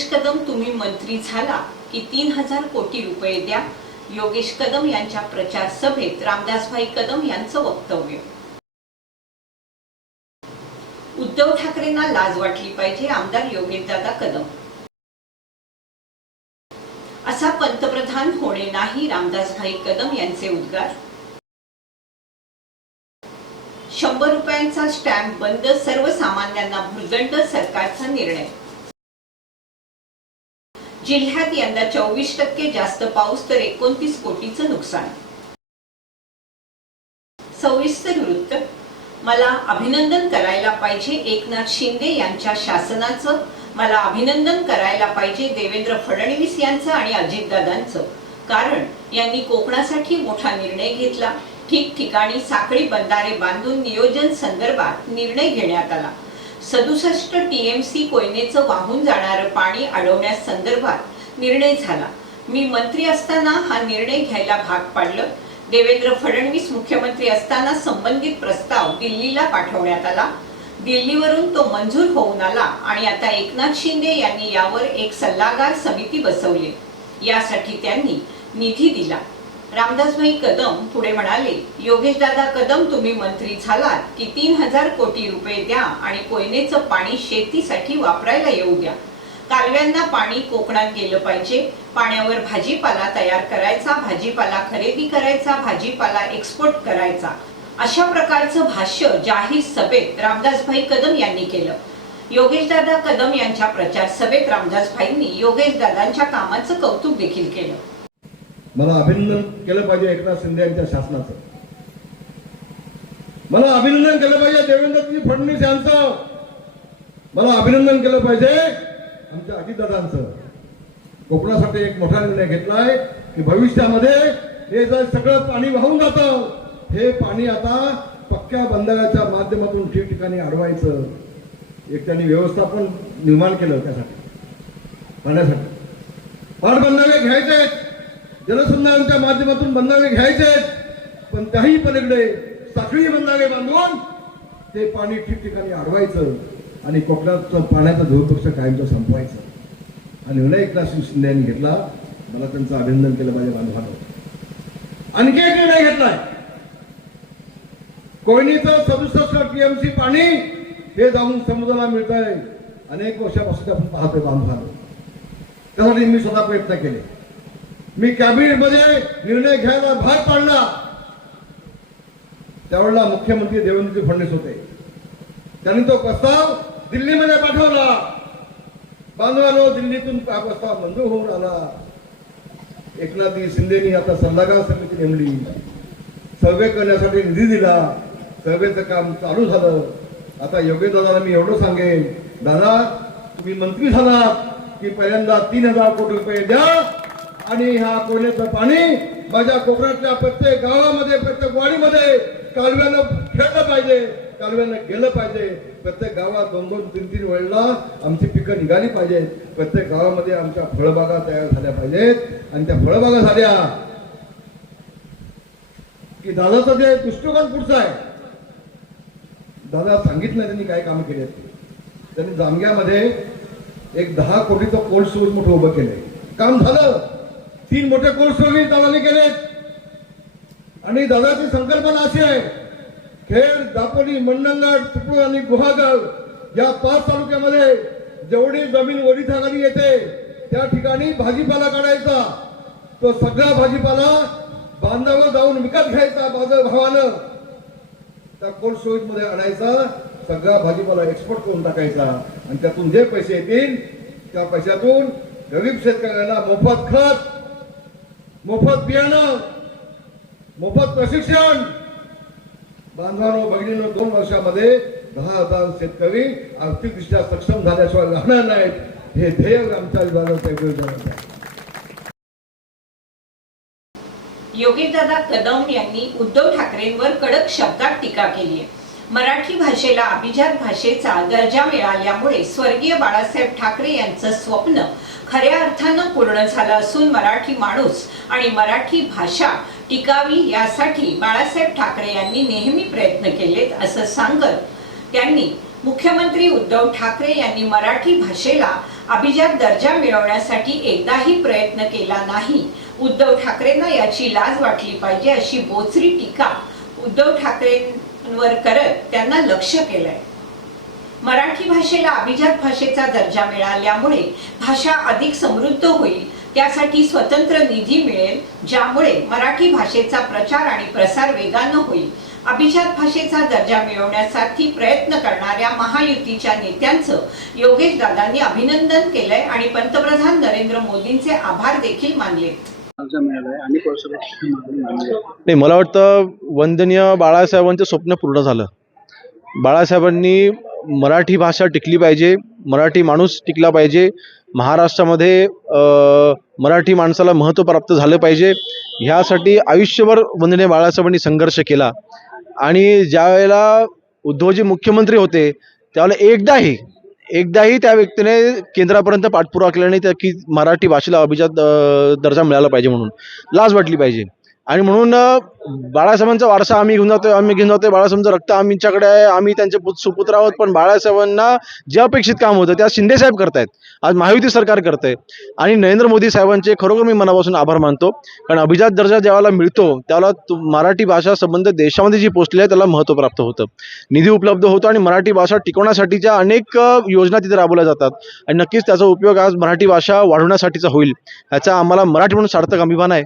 योगेश कदम तुम्ही मंत्री झाला की तीन हजार कोटी रुपये द्या. योगेश कदम यांच्या प्रचार सभेत रामदासभाई कदम यांचं वक्तव्य. उद्धव ठाकरेंना लाज वाटली पाहिजे आमदार योगेशदादा कदम. असा पंतप्रधान होणे नाही रामदासभाई कदम यांचे उद्गार. शंभर रुपयांचा स्टॅम्प बंद सर्वसामान्यांना भुर्दंड सरकारचा निर्णय. जिल्ह्यात यंदा चोवीस टक्के जास्त पाऊस तर एकोणतीस कोटीचं नुकसान. सविस्तर वृत्त. मला अभिनंदन करायला पाहिजे एकनाथ शिंदे यांच्या शासनाचं. मला अभिनंदन करायला पाहिजे देवेंद्र फडणवीस यांचं आणि अजितदादांचं. कारण यांनी कोकणासाठी मोठा निर्णय घेतला. ठिकठिकाणी साखळी बंधारे बांधून नियोजन संदर्भात निर्णय घेण्यात आला. सदुसष्ट टीएमसी कोयनेचं वाहून जाणारं पाणी अडवण्यास संदर्भात निर्णय झाला. मी मंत्री असताना हा निर्णय घ्यायला भाग पाडलं. देवेंद्र फडणवीस मुख्यमंत्री असताना संबंधित प्रस्ताव दिल्लीला पाठवण्यात आला. दिल्लीवरून तो मंजूर होऊन आला आणि आता एकनाथ शिंदे यांनी यावर एक सल्लागार समिती बसवली. यासाठी त्यांनी निधी दिला. रामदासभाई कदम पुढे म्हणाले योगेशदादा कदम तुम्ही मंत्री झालात की तीन हजार कोटी रुपये द्या आणि कोयनेचं पाणी शेतीसाठी वापरायला येऊ द्या. कालव्यांना पाणी कोकणात गेलं पाहिजे पाण्यावर भाजीपाला तयार करायचा भाजीपाला खरेदी करायचा भाजीपाला एक्सपोर्ट करायचा. अशा प्रकारचं भाष्य जाहीर सभेत रामदासभाई कदम यांनी केलं. योगेशदादा कदम यांच्या प्रचार सभेत रामदासभाईंनी योगेशदादांच्या कामाचं कौतुक देखील केलं. मला अभिनंदन केलं पाहिजे एकनाथ शिंदे यांच्या शासनाचं. मला अभिनंदन केलं पाहिजे देवेंद्रजी फडणवीस यांचं. मला अभिनंदन केलं पाहिजे आमच्या अजितदादांचं. कोकणासाठी एक मोठा निर्णय घेतलाय की भविष्यामध्ये हे जर सगळं पाणी वाहून जातं हे पाणी आता पक्क्या बंधाऱ्याच्या माध्यमातून ठिकठिकाणी अडवायचं एक त्यांनी व्यवस्थापन निर्माण केलं त्यासाठी. पाण्यासाठी. पाटबंधारे घ्यायचे जलसंधारणच्या माध्यमातून बंधारे घ्यायचे आहेत. पण त्याही पलीकडे साखळी बंधारे बांधून ते पाणी ठिकठिकाणी अडवायचं आणि कोकणाचं पाण्याचा ध्रुवपक्ष कायमचा संपवायचं. आणि विनय एकनाथ शिंदे यांनी घेतला. मला त्यांचं अभिनंदन केलं पाहिजे बांधवानं. आणखी एक निर्णय घेतलाय. कोयनीचं सदुसष्ट टीएमसी पाणी हे जाऊन समुद्राला मिळत आहे अनेक वर्षापासून आपण पाहतोय बांधवानं. त्यासाठी मी स्वतः प्रयत्न केले. मी कॅबिनेटमध्ये निर्णय घ्यायला भाग पाडला. त्यावेळेला मुख्यमंत्री देवेंद्र फडणवीस होते. त्यांनी तो प्रस्ताव दिल्लीमध्ये पाठवला. बांधवानो दिल्लीतून हा प्रस्ताव मंजूर होऊन आला. एकनाथजी शिंदेनी आता सल्लागार समिती नेमली. सर्वे करण्यासाठी निधी दिला. सर्वेचं काम चालू झालं. आता योग्य दादाला मी एवढं सांगेन दादा तुम्ही मंत्री झालात की पहिल्यांदा तीन हजार कोटी रुपये द्या आणि ह्या कोयनेचं पाणी माझ्या कोकणातल्या प्रत्येक गावामध्ये प्रत्येक वाडीमध्ये कालव्यानं खेळलं पाहिजे कालव्यानं गेलं पाहिजे. प्रत्येक गावात दोन दोन तीन तीन वेळेला आमची पिकं निघाली पाहिजेत. प्रत्येक गावामध्ये आमच्या फळबागा तयार झाल्या पाहिजेत. आणि त्या फळबागा झाल्या की दादाचं जे दृष्टिकोन पुढचा आहे दादा सांगितलं त्यांनी काय काम केले त्यांनी जामग्यामध्ये एक दहा कोटीचं कोल्ड स्टोरेज मोठं उभं केलंय. काम झालं. तीन मोठे कोल्ड स्टोरेज दादाने केलेत. आणि दादाची संकल्पना अशी आहे खेड दापोली मंडणगड चिपळूण आणि गुहागर या पाच तालुक्यामध्ये जेवढी जमीन ओढीठाखाली येते त्या ठिकाणी भाजीपाला काढायचा. तो सगळा भाजीपाला बांधावर जाऊन विकत घ्यायचा बाजार भावानं. त्या कोल्ड स्टोरेजमध्ये आणायचा सगळा भाजीपाला एक्सपोर्ट करून टाकायचा. आणि त्यातून जे पैसे येतील त्या पैशातून गरीब शेतकऱ्याला मोफत खत मोफत बियाणं मोफत प्रशिक्षण. बांधवानो भगिनीनो दोन वर्षामध्ये दहा हजार शेतकरी आर्थिकदृष्ट्या सक्षम झाल्याशिवाय राहणार नाहीत. हे ध्येय आमच्या विभागाच्या योजनाचं आहे. योगेशदादा कदम यांनी उद्धव ठाकरेंवर कडक शब्दात टीका केली आहे. मराठी भाषेला अभिजात भाषेचा दर्जा मिळाल्यामुळे स्वर्गीय बाळासाहेब ठाकरे यांचं स्वप्न खऱ्या अर्थानं पूर्ण झालं असून मराठी माणूस आणि मराठी भाषा टिकावी यासाठी बाळासाहेब ठाकरे यांनी नेहमी प्रयत्न केलेत असं सांगत त्यांनी मुख्यमंत्री उद्धव ठाकरे यांनी मराठी भाषेला अभिजात दर्जा मिळवण्यासाठी एकदाही प्रयत्न केला नाही. उद्धव ठाकरेंना याची लाज वाटली पाहिजे अशी बोचरी टीका उद्धव वर करत त्यांना लक्ष केलंय. मराठी भाषेला अभिजात भाषेचा दर्जा मिळाल्यामुळे भाषा अधिक समृद्ध होईल त्यासाठी स्वतंत्र निधी मिळेल ज्यामुळे मराठी भाषेचा प्रचार आणि प्रसार वेगानं होईल. अभिजात भाषेचा दर्जा मिळवण्यासाठी प्रयत्न करणाऱ्या महायुतीच्या नेत्यांचं योगेश दादांनी अभिनंदन केलंय आणि पंतप्रधान नरेंद्र मोदींचे आभार देखील मानले नाही मला वाटतं वंदनीय बाळासाहेबांचं स्वप्न पूर्ण झालं. बाळासाहेबांनी मराठी भाषा टिकली पाहिजे मराठी माणूस टिकला पाहिजे महाराष्ट्रामध्ये मराठी माणसाला महत्त्व प्राप्त झालं पाहिजे. ह्यासाठी आयुष्यभर वंदनीय बाळासाहेबांनी संघर्ष केला. आणि ज्यावेळेला उद्धवजी मुख्यमंत्री होते त्यावेळेला एकदाही एकदाही त्या व्यक्तीने केंद्रापर्यंत पाठपुरावा केला नाही त्या की मराठी भाषेला अभिजात दर्जा मिळाला पाहिजे म्हणून. लाज वाटली पाहिजे. आणि म्हणून बाळासाहेबांचा वारसा आम्ही घेऊन जातोय आम्ही घेऊन जातोय. बाळासाहेबांचं रक्त आमच्याकडे आहे. आम्ही त्यांचे पुत सुपुत्र आहोत पण बाळासाहेबांना जे अपेक्षित काम होतं त्या शिंदेसाहेब करतायत. आज महायुती सरकार करतंय. आणि नरेंद्र मोदी साहेबांचे खरोखर मी मनापासून आभार मानतो. कारण अभिजात दर्जा ज्यावेळेला मिळतो त्याला मराठी भाषा संबंध देशामध्ये जी पोचली आहे त्याला महत्त्व प्राप्त होतं. निधी उपलब्ध होतो आणि मराठी भाषा टिकवण्यासाठीच्या अनेक योजना तिथे राबवल्या जातात. आणि नक्कीच त्याचा उपयोग आज मराठी भाषा वाढवण्यासाठीचा होईल. ह्याचा आम्हाला मराठी म्हणून सार्थक अभिमान आहे.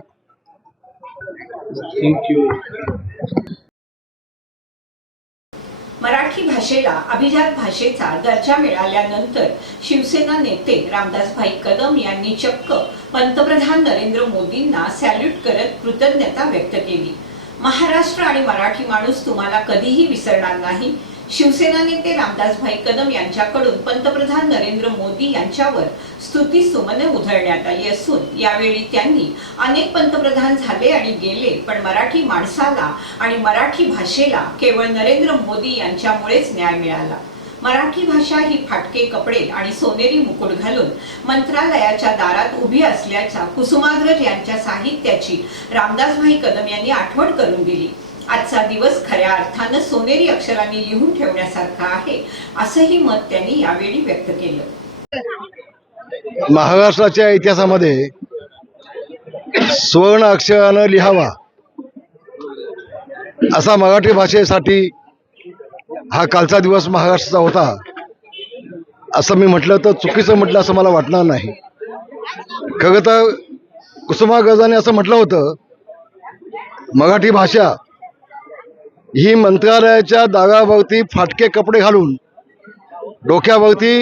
मराठी भाषेला अभिजात भाषेचा दर्जा मिळाल्यानंतर शिवसेना नेते रामदासभाई कदम यांनी चक्क पंतप्रधान नरेंद्र मोदींना सॅल्यूट करत कृतज्ञता व्यक्त केली. महाराष्ट्र आणि मराठी माणूस तुम्हाला कधीही विसरणार नाही. शिवसेना नेते रामदासभाई कदम यांच्याकडून पंतप्रधान नरेंद्र मोदी यांच्यावर स्तुती सुमने उधळण्यात आली असून यावेळी त्यांनी अनेक पंतप्रधान झाले आणि गेले पण मराठी माणसाला आणि मराठी भाषेला केवळ नरेंद्र मोदी यांच्यामुळेच न्याय मिळाला. मराठी भाषा ही फाटके कपडे आणि सोनेरी मुकुट घालून मंत्रालयाच्या दारात उभी असल्याच्या कुसुमाग्रज यांच्या साहित्याची रामदासभाई कदम यांनी आठवण करून दिली. आजचा दिवस खऱ्या अर्थानं सोनेरी अक्षरांनी लिहून ठेवण्यासारखा आहे असंही मत त्यांनी यावेळी व्यक्त केलं. महाराष्ट्राच्या इतिहासामध्ये सुवर्ण अक्षरानं लिहावा असा मराठी भाषेसाठी हा कालचा दिवस महाराष्ट्राचा होता असं मी म्हटलं तर चुकीचं म्हटलं असं मला वाटणार नाही. खरं तर कुसुमाग्रजाने असं म्हटलं होतं मराठी भाषा ही मंत्रालयाच्या दागावरती फाटके कपडे घालून डोक्यावरती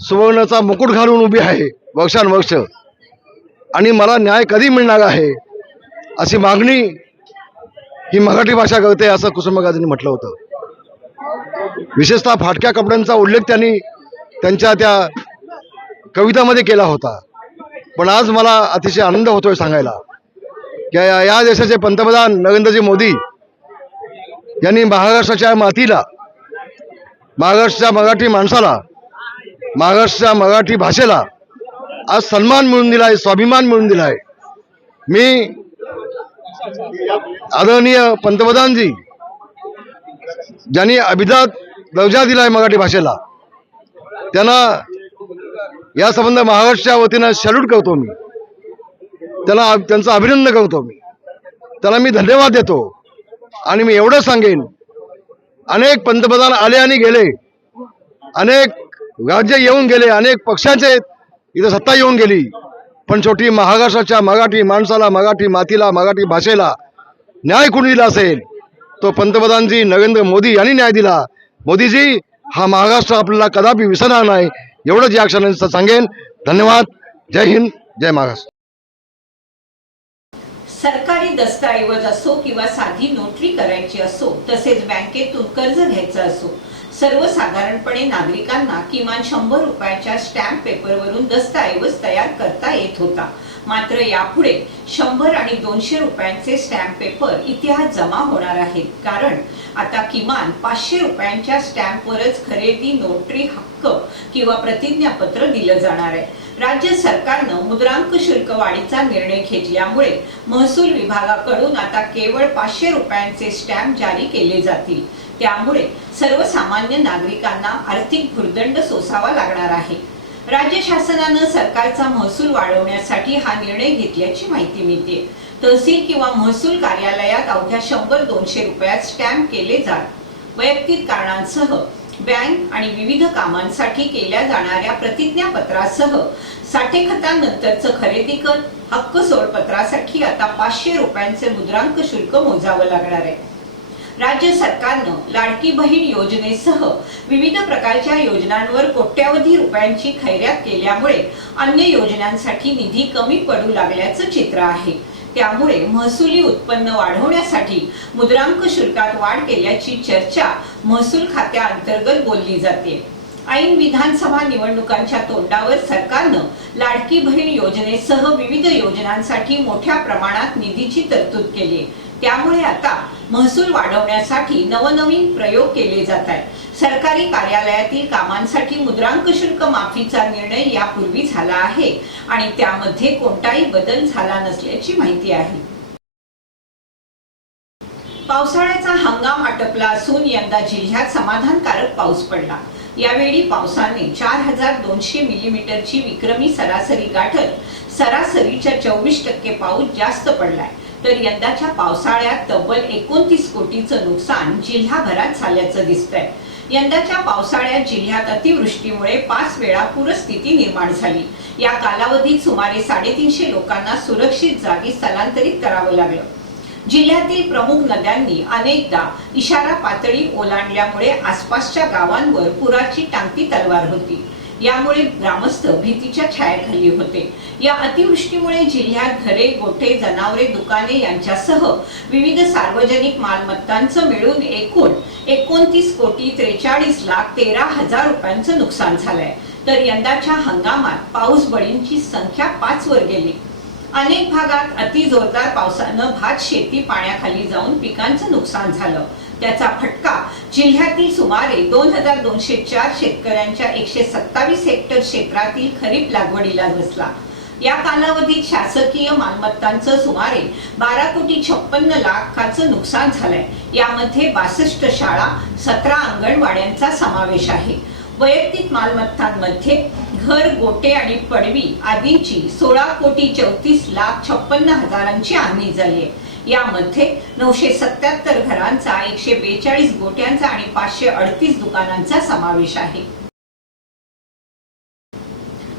सुवर्णाचा मुकुट घालून उभी आहे. वर्षानुवर्ष आणि मला न्याय कधी मिळणार आहे? अशी मागणी ही मराठी भाषा करते असं कुसुमाग्रजांनी म्हटलं होतं. विशेषतः फाटक्या कपड्यांचा उल्लेख त्यांनी त्यांच्या त्या कवितामध्ये केला होता. पण आज मला अतिशय आनंद होतोय सांगायला. की या या देशाचे पंतप्रधान नरेंद्रजी मोदी यांनी महाराष्ट्राच्या मातीला महाराष्ट्राच्या मराठी माणसाला महाराष्ट्राच्या मराठी भाषेला आज सन्मान मिळून दिला आहे स्वाभिमान मिळून दिला आहे. मी आदरणीय पंतप्रधानजी ज्यांनी अभिजात दर्जा दिला आहे मराठी भाषेला त्यांना या संबंध महाराष्ट्राच्या वतीनं सॅल्यूट करतो मी. त्याला त्यांचं अभिनंदन करतो मी. त्याला मी धन्यवाद देतो. आणि मी एवढं सांगेन अनेक पंतप्रधान आले आणि गेले अनेक राज्य येऊन गेले अनेक पक्षांचे इथं सत्ता येऊन गेली. पण शेवटी महाराष्ट्राच्या मराठी माणसाला मराठी मातीला मराठी भाषेला न्याय कुणी दिला असेल? तो पंतप्रधानजी नरेंद्र मोदी यांनी न्याय दिला. मोदीजी हा महाराष्ट्र आपल्याला कदापि विसरणार नाही. एवढंच या क्षणांचं सांगेन. धन्यवाद. जय हिंद जय महाराष्ट्र. सरकारी दस्तऐवज असो किंवा साधी नोटरी करायची असो तसेच बँकेतून कर्ज घ्यायचं असो सर्वसाधारणपणे नागरिकांना किमान शंभर रुपयाच्या स्टॅम्प पेपरवरून दस्तऐवज तयार करता येत होता. मात्र यापुढे शंभर आणि दोनशे रुपयांचे स्टॅम्प पेपर इतिहास जमा होणार आहेत कारण आता किमान पाचशे रुपयांच्या स्टॅम्पवरच खरेदी नोटरी हक्क किंवा प्रतिज्ञापत्र दिलं जाणार आहे. राज्य सरकारनं मुद्रांक शुल्क वाढीचा निर्णय घेतल्यामुळे महसूल विभागाकडून आता केवळ पाचशे रुपयांचे स्टॅम्प जारी केले जातील. त्यामुळे सर्वसामान्य नागरिकांना आर्थिक भुर्दंड सोसावा लागणार आहे. राज्य शासनानं सरकारचा महसूल वाढवण्यासाठी हा निर्णय घेतल्याची माहिती मिळते. तहसील किंवा महसूल कार्यालयात अवघ्या शंभर दोनशे रुपयात स्टॅम्प केले जात. वैयक्तिक कारणांसह बँक आणि विविध कामांसाठी केल्या जाणाऱ्या प्रतिज्ञापत्रासह साठे खतानंतरचं खरेदी कर हक्क सोडपत्रासाठी आता पाचशे रुपयांचे मुद्रांक शुल्क मोजावं लागणार आहे. राज्य सरकारनं लाडकी बहीण योजनेसह विविध प्रकारच्या योजनांवर कोट्यावधी रुपयांची खैऱ्यात केल्यामुळे अन्य योजनांसाठी निधी कमी पडू लागल्याचं चित्र आहे. त्यामुळे महसुली उत्पन्न वाढवण्यासाठी मुद्रांक शुल्कात वाढ केल्याची चर्चा महसूल खात्याअंतर्गत बोलली जाते. ऐन विधानसभा निवडणुकांच्या तोंडावर सरकारनं लाडकी बहीण योजनेसह विविध योजनांसाठी मोठ्या प्रमाणात निधीची तरतूद केली. त्यामुळे आता महसूल वाढवण्यासाठी नवनवीन प्रयोग केले जात आहेत. सरकारी कार्यालयातील कामांसाठी मुद्रांक शुल्क माफीचा निर्णय यापूर्वी झाला आहे आणि त्यामध्ये कोणताही बदल झाला नसल्याची माहिती आहे. पावसाळ्याचा हंगाम आटपला असून यंदा जिल्ह्यात समाधानकारक पाऊस पडला. यावेळी पावसाने चार हजार दोनशे मिलीमीटरची विक्रमी सरासरी गाठत सरासरीच्या चोवीस टक्के पाऊस जास्त पडलाय. तर यंदाच्या पावसाळ्यात तब्बल एकोणतीस कोटीचं नुकसान जिल्हाभरात झाल्याचं दिसतंय. यंदाच्या पावसाळ्यात जिल्ह्यात अतिवृष्टीमुळे पाच वेळा पूरस्थिती निर्माण झाली. या कालावधीत सुमारे साडेतीनशे लोकांना सुरक्षित जागी स्थलांतरित करावं लागलं. जिल्ह्यातील प्रमुख नद्यांनी अनेकदा इशारा पातळी ओलांडल्यामुळे आसपासच्या गावांवर पुराची टांगती तलवार होती. यामुळे ग्रामस्थ भीतीच्या छायाखाली होते. या अतिवृष्टीमुळे जिल्ह्यात घरे गोठे जनावरे दुकाने यांच्यासह विविध सार्वजनिक मालमत्तांचं मिळून एकूण एकोणतीस कोटी त्रेचाळीस लाख तेरा हजार रुपयांचं नुकसान झालंय. तर यंदाच्या हंगामात पाऊस बळींची संख्या पाच वर गेली. अनेक भागात अति जोरदार पावसानं भात शेती पाण्याखाली जाऊन पिकांचं नुकसान झालं. त्याचा फटका जिल्ह्यातील सुमारे दोन हजार दोनशे चार शेतकऱ्यांच्या एकशे सत्तावीस हेक्टर क्षेत्रातील खरीप लागवडीला बसला. या कालावधीत शासकीय मालमत्तांचं सुमारे बारा कोटी छप्पन्न लाखाचं नुकसान झालंय. यामध्ये बासष्ट शाळा सतरा अंगणवाड्यांचा समावेश आहे. वैयक्तिक मालमत्तांमध्ये घर गोटे आणि पडवी आदींची सोळा कोटी चौतीस लाख छप्पन्न हजारांची हानी झाली आहे. यामध्ये नऊशे सत्याहत्तर घरांचा एकशे बेचाळीस गोट्यांचा आणि पाचशे अडतीस दुकानांचा समावेश आहे.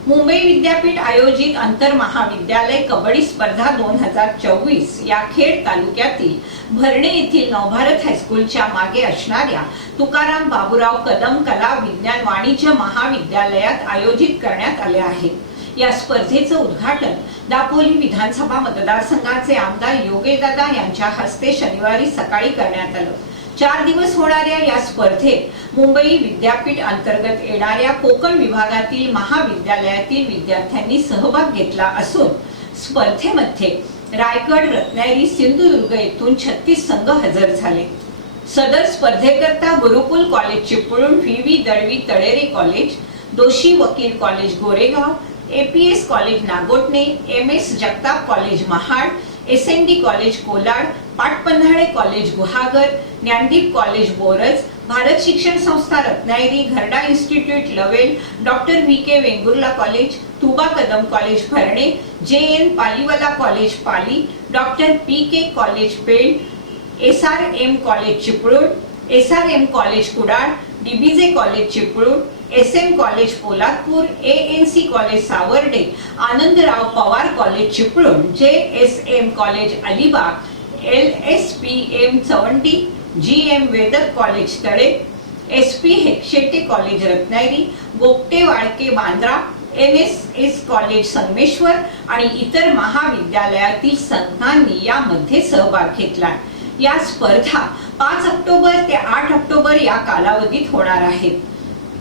मुंबई विद्यापीठ आयोजित आंतर महाविद्यालय कबड्डी स्पर्धा दोन हजार चोवीस या खेड तालुक्यातील भरणे येथील नवभारत हायस्कूलच्या मागे असणाऱ्या तुकाराम बाबूराव कदम कला विज्ञान वाणिज्य महाविद्यालयात आयोजित करण्यात आले आहे. या स्पर्धेचं उद्घाटन दापोली विधानसभा मतदारसंघाचे आमदार योगेदादा यांच्या हस्ते शनिवारी सकाळी करण्यात आलं. चार दिवस होणाऱ्या या स्पर्धेत मुंबई विद्यापीठ अंतर्गत येणाऱ्या कोकण विभागातील महाविद्यालयातील विद्यार्थ्यांनी सहभाग घेतला असून स्पर्धेमध्ये रायगड रत्नागिरी सिंधुदुर्ग येथून छत्तीस संघ हजर झाले. सदर स्पर्धेकरता Gurukul college Chiplun V V Dalvi Talere college Doshi Vakil college Goregaon APS college Nagothane M S Jagtap college Mahad S N D college Kolad Patpanhale college Guhagar Dnyandeep college Boraj Bharat Shikshan Sanstha Ratnagiri Gharda institute Lavel doctor V K Vengurla college Tuba Kadam college Bharne J N Paliwala college Pali doctor P K college Ped S R M college Chiplun S R M college उड्डाण D B J college Chiplun S M college Poladpur A N C college Savarde Anandrao Pawar college Chiplun J S M college Alibag L S P M Chavandi G M Vedar college Tale S P Hegshete college Ratnagiri Gopte Walke Bandra N S S college Sangameshwar आणि इतर महाविद्यालयातील संघांनी यामध्ये सहभाग घेतला. या स्पर्धा पाच ऑक्टोबर ते आठ ऑक्टोबर या कालावधीत होणार आहेत.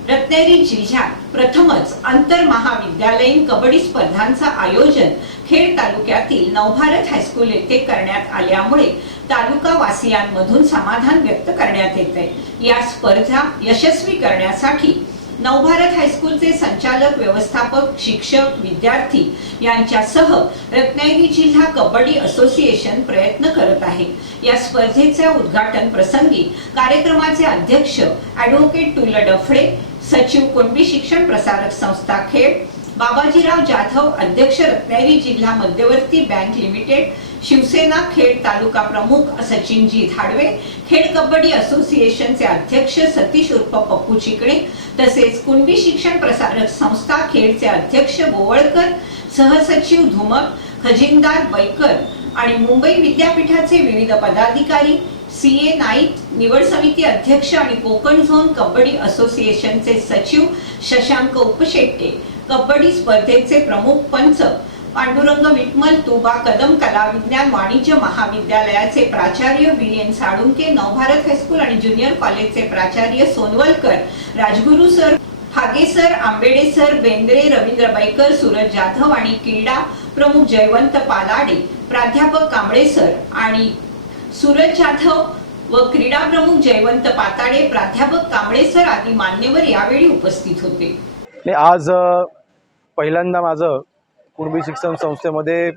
रत्नागिरी जिल्ह्यात प्रथमच आंतर महाविद्यालयीन कबड्डी स्पर्धांचं आयोजन खेड तालुक्यातील नवभारत हायस्कूल येथे करण्यात आल्यामुळे तालुका वासियांमधून समाधान व्यक्त करण्यात येत आहे या स्पर्धा यशस्वी करण्यासाठी नवभारत हायस्कूलचे संचालक व्यवस्थापक शिक्षक विद्यार्थी यांच्यासह रत्नागिरी जिल्हा कबड्डी असोसिएशन प्रयत्न करत आहे. या स्पर्धेच्या उद्घाटन प्रसंगी कार्यक्रमाचे अध्यक्ष ॲडव्होकेट तुल डफळे सचिव कुणबी शिक्षण प्रसारक संस्था खेड बाबाजीराव जाधव अध्यक्ष रत्नागिरी जिल्हा मध्यवर्ती बँक लिमिटेड शिवसेना खेड तालुका प्रमुख सचिनजी धाडवे खेड कबड्डी असोसिएशनचे अध्यक्ष सतीश उर्फ पप्पू चिकणे तसेच कुणबी शिक्षण प्रसारक संस्था खेडचे अध्यक्ष गोवळकर सहसचिव धुमक खजिनदार बैकर आणि मुंबई विद्यापीठाचे विविध पदाधिकारी सी ए नाईक निवड समिती अध्यक्ष आणि कोकण झोन कबड्डी असोसिएशनचे सचिव शशांक उपशेट्टे कबड्डी स्पर्धेचे प्रमुख पंच पांडुरंग विटमल तुबा कदम कला विज्ञान वाणिज्य महाविद्यालयाचे प्राचार्य V N Salunke Navbharat high school आणि ज्युनियर कॉलेजचे प्राचार्य Sonawalkar Rajguru sir Hage sir Ambede sir Bendre Ravindra Baikar Suraj Jadhav आणि क्रीडा प्रमुख जयवंत पालाडे प्राध्यापक कांबळे सर आणि सूरज जाधव व क्रीडा प्रमुख जयवंत पाताडे प्राध्यापक कांबळे सर आदी मान्यवर यावेळी उपस्थित होते. आणि आज पहिल्यांदा माझं कुणबी शिक्षण संस्थेमध्ये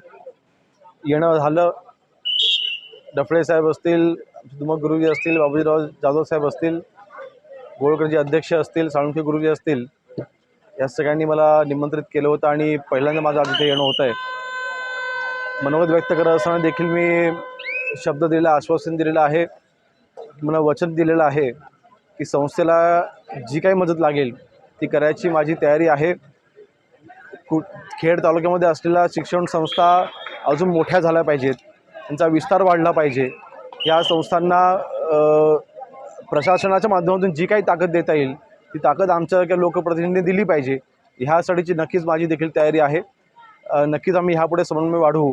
येणं झालं. डफळे साहेब असतील दुमक गुरुजी असतील बाबूजीराव जाधव साहेब असतील गोळकरजी अध्यक्ष असतील साळुंखे गुरुजी असतील या सगळ्यांनी मला निमंत्रित केलं होतं आणि पहिल्यांदा माझं आज इथे येणं होतं आहे मनोगत व्यक्त करत असताना देखील मी शब्द दिलेला आश्वासन दिलेलं आहे मला वचन दिलेलं आहे की संस्थेला जी काही मदत लागेल ती करायची माझी तयारी आहे. कु खेड तालुक्यामध्ये असलेल्या शिक्षण संस्था अजून मोठ्या झाल्या पाहिजेत. त्यांचा विस्तार वाढला पाहिजे. या संस्थांना प्रशासनाच्या माध्यमातून जी काही ताकद देता येईल ती ताकद आमच्या लोकप्रतिनिधींनी दिली पाहिजे. ह्यासाठीची नक्कीच माझी देखील तयारी आहे. नक्कीच आम्ही ह्यापुढे समन्वय वाढवू.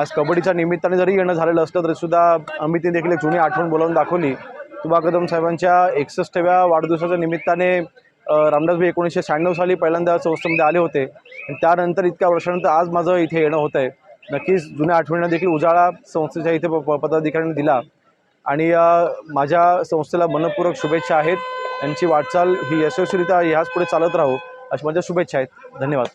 आज कबड्डीच्या निमित्ताने जरी येणं झालेलं असलं तरीसुद्धा आम्ही देखील एक जुनी आठवण बोलावून दाखवली. तुबा कदम साहेबांच्या एकसष्टव्या वाढदिवसाच्या निमित्ताने अ, रामदासभाई एकोणीसशे शहाण्णव साली पहिल्यांदा संस्थेमध्ये आले होते. आणि त्यानंतर इतक्या वर्षानंतर आज माझं इथे येणं होतं आहे नक्कीच जुन्या आठवणींना देखील उजाळा संस्थेच्या इथे प- प- पदाधिकाऱ्यांनी दिला. आणि माझ्या संस्थेला मनपूर्वक शुभेच्छा आहेत. यांची वाटचाल ही यशस्वीरित्या ह्याच पुढे चालत राहू. अशा माझ्या शुभेच्छा आहेत. धन्यवाद.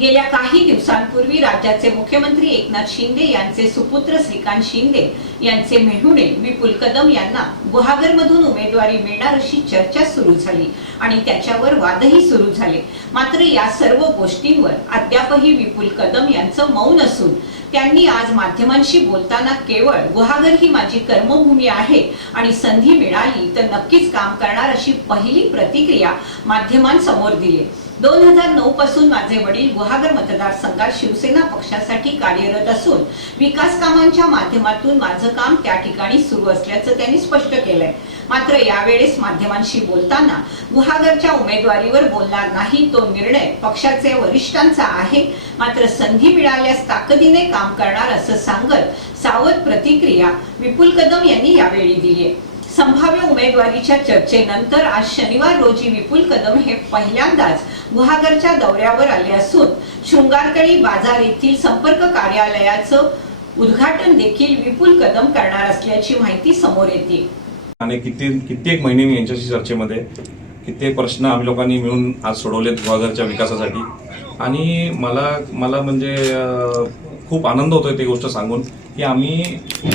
गेल्या काही दिवसांपूर्वी राज्याचे मुख्यमंत्री एकनाथ शिंदे यांचे सुपुत्र श्रीकांत शिंदे यांचे मेहुणे विपुल कदम यांना गुहागरमधून उमेदवारी मिळणार अशी चर्चा सुरू झाली आणि त्याच्यावर वादही सुरू झाले. मात्र या सर्व गोष्टींवर अद्यापही विपुल कदम यांचं मौन असून त्यांनी आज माध्यमांशी बोलताना केवळ गुहागर ही माझी कर्मभूमी आहे आणि संधी मिळाली तर नक्कीच काम करणार अशी पहिली प्रतिक्रिया माध्यमांसमोर दिली. दोन हजार नऊ पासून माझे वडील गुहागर मतदारसंघात शिवसेना पक्षासाठी कार्यरत असून विकास कामांच्या माध्यमातून माझं काम त्या ठिकाणी सुरू असल्याचं त्यांनी स्पष्ट केलंय. मात्र यावेळेस माध्यमांशी बोलताना गुहागरच्या उमेदवारीवर बोलणार नाही तो निर्णय पक्षाचे वरिष्ठांचा आहे. मात्र संधी मिळाल्यास ताकदीने काम करणार असं सांगत सावध प्रतिक्रिया विपुल कदम यांनी यावेळी दिली आहे संभाव्य उमेदवारीच्या चर्चेनंतर आज शनिवार रोजी विपुल कदम हे पहिल्यांदाच गुहागरच्या दौऱ्यावर आले असून शृंगारकळी बाजार येथील संपर्क कार्यालयाचं उद्घाटन देखील विपुल कदम करणार असल्याची माहिती समोर येते. आणि किती कित्येक महिने मी यांच्याशी चर्चेमध्ये कित्येक प्रश्न आम्ही लोकांनी मिळून आज सोडवलेत गुहागरच्या विकासासाठी. आणि मला मला म्हणजे खूप आनंद होतोय ती गोष्ट सांगून. की आम्ही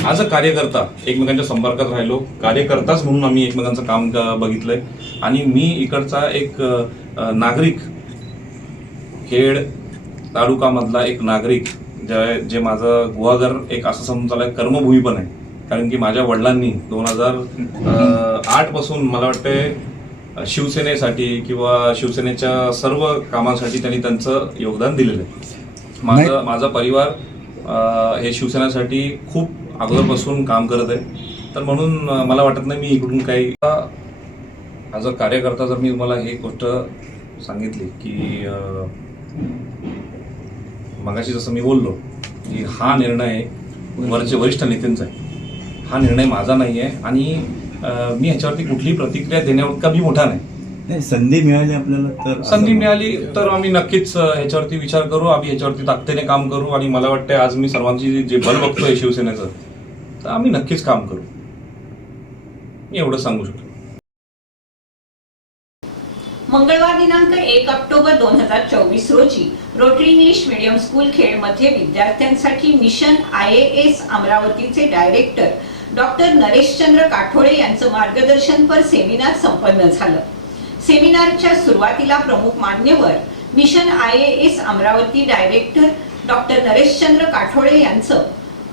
आज अ कार्यकर्ता एकमेकांच्या संपर्कात राहिलो. कार्यकर्ताच म्हणून आम्ही एकमेकांचं काम क- बघितलंय. आणि मी इकडचा एक नागरिक खेड तालुकामधला एक नागरिक जे जे माझं गुहागर एक असं समजून चाललंय कर्मभूमी पण आहे. कारण की माझ्या वडिलांनी दोन हजार आठपासून मला वाटते अ, शिवसेनेसाठी किंवा शिवसेनेच्या सर्व कामांसाठी त्यांनी त्यांचं योगदान दिलेलं आहे. माझं माझा परिवार हे शिवसेनासाठी खूप अगोदरपासून काम करत आहे. तर म्हणून मला वाटत नाही मी इकडून काही ॲज अ कार्यकर्ता जर मी तुम्हाला हे गोष्ट सांगितली की मगाशी जसं मी बोललो की हा निर्णय वरचे वरिष्ठ नेत्यांचा आहे. हा निर्णय माझा नाही आहे आणि मी ह्याच्यावरती कुठलीही प्रतिक्रिया देण्याइतका मी मोठा नाही. नाही संधी मिळाली आपल्याला तर संधी मिळाली तर आम्ही नक्कीच ह्याच्यावरती विचार करू आम्ही ह्याच्यावरती ताकदीने काम करू आणि मला वाटतं आज मी सर्वांची जे बल बघतोय शिवसेनेचं तर आम्ही नक्कीच काम करू. मी एवढं सांगू शकतो. मंगळवार दिनांक एक ऑक्टोबर दोन हजार चोवीस रोजी रोटरी इंग्लिश मीडियम स्कूल खेडमध्ये विद्यार्थ्यांसाठी मिशन आय एस अमरावतीचे डायरेक्टर डॉक्टर नरेशचंद्र काठोळे यांचं मार्गदर्शनपर सेमिनार संपन्न झालं. सेमिनारच्या सुरुवातीला प्रमुख मान्यवर mission I S Amravati director doctor Nareshchandra Kathole यांचं.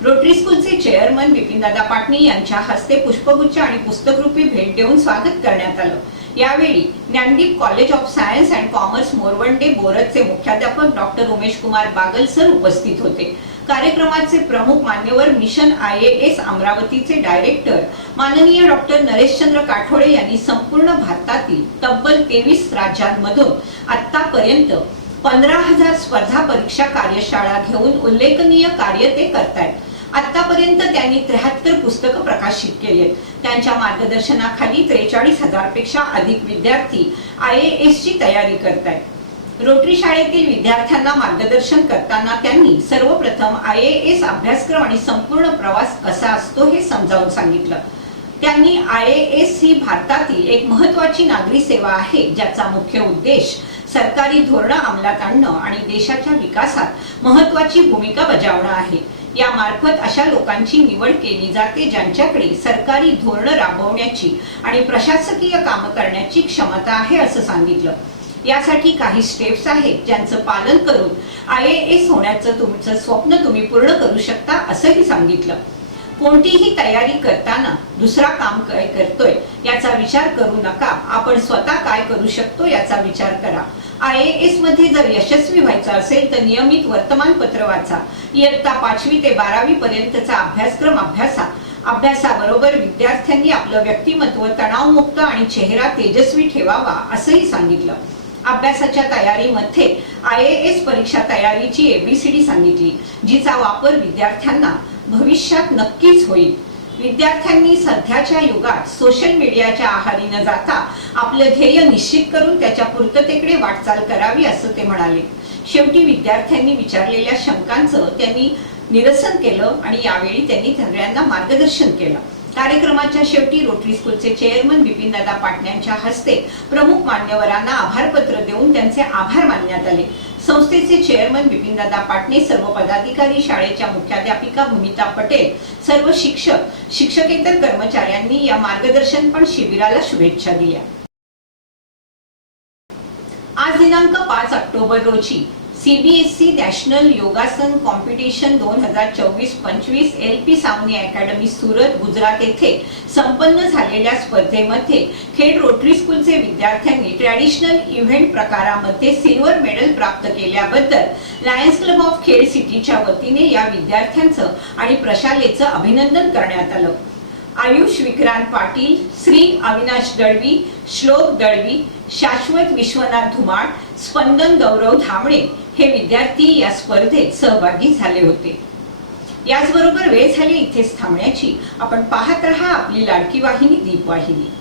रोटरी स्कूलचे चेअरमन विपिनदादा पाटणी यांच्या हस्ते पुष्पगुच्छ आणि पुस्तकरूपी भेट देऊन स्वागत करण्यात आलं. यावेळी Dnyandeep college of science and commerce Morwande बोरतचे मुख्याध्यापक डॉक्टर उमेश कुमार बागल सर उपस्थित होते. कार्यक्रमाचे प्रमुख मान्यवर मिशन आय एस अमरावतीचे डायरेक्टर माननीय डॉक्टर नरेशचंद्र काठोळे यांनी संपूर्ण भारतातील तब्बल तेवीस राज्यांमधून आतापर्यंत पंधरा हजार स्पर्धा परीक्षा कार्यशाळा घेऊन उल्लेखनीय कार्य ते करतायत. आतापर्यंत त्यांनी त्र्याहत्तर पुस्तकं प्रकाशित केली आहेत त्यांच्या मार्गदर्शनाखाली त्रेचाळीस हजारपेक्षा अधिक विद्यार्थी आय एस ची तयारी करतायत. रोटरी शाळेतील विद्यार्थ्यांना मार्गदर्शन करताना त्यांनी सर्वप्रथम आय एस अभ्यासक्रम आणि संपूर्ण प्रवास कसा असतो हे समजावून सांगितलं. त्यांनी आय एस ही भारतातील एक महत्वाची नागरी सेवा आहे ज्याचा मुख्य उद्देश सरकारी धोरणं अंमलात आणणं आणि देशाच्या विकासात महत्वाची भूमिका बजावणं आहे. या मार्फत अशा लोकांची निवड केली जाते ज्यांच्याकडे सरकारी धोरणं राबवण्याची आणि प्रशासकीय कामं करण्याची क्षमता आहे असं सांगितलं. यासाठी काही स्टेप्स आहेत ज्यांचं पालन करून आय एस होण्याचं तुमचं स्वप्न तुम्ही पूर्ण करू शकता असंही सांगितलं. कोणतीही तयारी करताना दुसरा काम काय करतोय याचा विचार करू नका. आपण स्वतः काय करू शकतो याचा विचार करा. आय एसमध्ये जर यशस्वी व्हायचं असेल तर नियमित वर्तमानपत्र वाचा. इयत्ता पाचवी ते बारावी पर्यंतचा अभ्यासक्रम अभ्यासा. अभ्यासाबरोबर विद्यार्थ्यांनी आपलं व्यक्तिमत्व तणावमुक्त आणि चेहरा तेजस्वी ठेवावा असंही सांगितलं. अभ्यासाच्या तयारीमध्ये आय ए एस परीक्षा तयारीची एबीसीडी सांगितली जिचा वापर विद्यार्थ्यांना भविष्यात नक्कीच होईल. विद्यार्थ्यांनी सध्याच्या युगात सोशल मीडियाच्या आहारी न जाता आपलं ध्येय निश्चित करून त्याच्या पूर्ततेकडे वाटचाल करावी असं ते म्हणाले. शेवटी विद्यार्थ्यांनी विचारलेल्या शंकांचं त्यांनी निरसन केलं आणि यावेळी त्यांनी सगळ्यांना मार्गदर्शन केलं. कार्यक्रमाच्या शेवटी रोटरी स्कूलचे चेअरमन बिपिनदादा पाटण्यांच्या हस्ते प्रमुख मान्यवरांना आभारपत्र देऊन त्यांचे आभार मानण्यात आले. संस्थेचे चेअरमन बिपिनदादा पाटणे सर्व पदाधिकारी शाळेच्या मुख्याध्यापिका भूमिता पटेल सर्व शिक्षक शिक्षकेतर कर्मचाऱ्यांनी या मार्गदर्शनपण शिबिराला शुभेच्छा दिल्या. आज दिनांक पाच ऑक्टोबर रोजी सीबीएसई नॅशनल योगासन कॉम्पिटिशन दोन हजार चोवीस पंचवीस L P Savani academy Surat Gujarat येथे संपन्न झालेल्या स्पर्धेमध्ये खेड रोटरी स्कूलचे विद्यार्थ्यांनी ट्रॅडिशनल इव्हेंट प्रकारामध्ये सिल्वर मेडल प्राप्त केल्याबद्दल लायन्स क्लब ऑफ खेड सिटीच्या वतीने या विद्यार्थ्यांचं आणि प्रशालेचं अभिनंदन करण्यात आलं. आयुष विक्रांत पाटील श्री अविनाश दळवी श्लोक दळवी शाश्वत विश्वनाथ धुमाळ स्पंदन गौरव धामणे हे विद्यार्थी या स्पर्धेत सहभागी झाले होते. याचबरोबर वेळ झाली इथेच थांबण्याची. आपण पाहत रहा आपली लाडकी वाहिनी दीपवाहिनी.